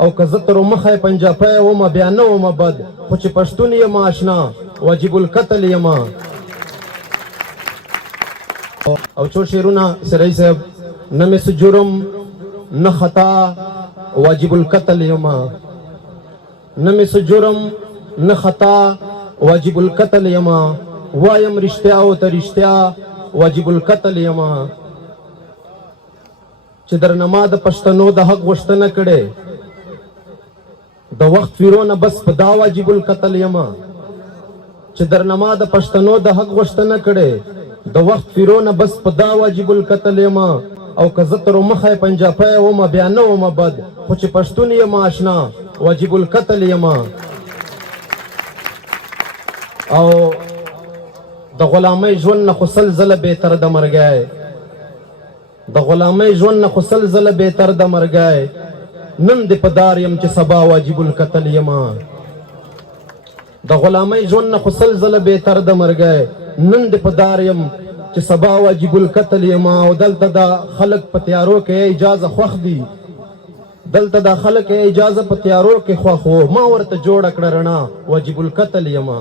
او که زه تر مخه پنجابی ومه بیا نه ومه بد خو چې پښتون یم اشنا واجب القتل یم او څو شعرونه سرای صاحب نه مې څه جرم نه خطا واجب القتل یم نه مې څه جرم نه خطا واجب القتل یم وایم رښتیا او ته رښتیا واجب القتل یم چې درنه ما د پښتنو د حق غوښتنه کړې د وخت فیرونه بس په دا واجب القتل یم چې درنه ما د پښتنو د حق غوښتنه کړې د وخت فیرونه بس په دا واجب القتل یم او که زه تر مخه پنجابی ومه بیا نه ومه بد خو چې پښتون یم اشنا واجب القتل یم او د غلامۍ ژوند نه خو سل ځله بهتر د مرګی د غلامۍ ژوند نه خو سل ځله بهتر د مرګی نن دې په دار یم چې سبا واجب القتل یم د غلامۍ ژوند نه خو سل ځله بهتر د مرګی نن دې په دار یم چې سبا واجب القتل یم او دلته د خلک په تیارو کې اجازه خوښ دي دلته د خلک اجازه په تیارو کې خوښ و ما ورته جوړه کړه رڼا واجب القتل یم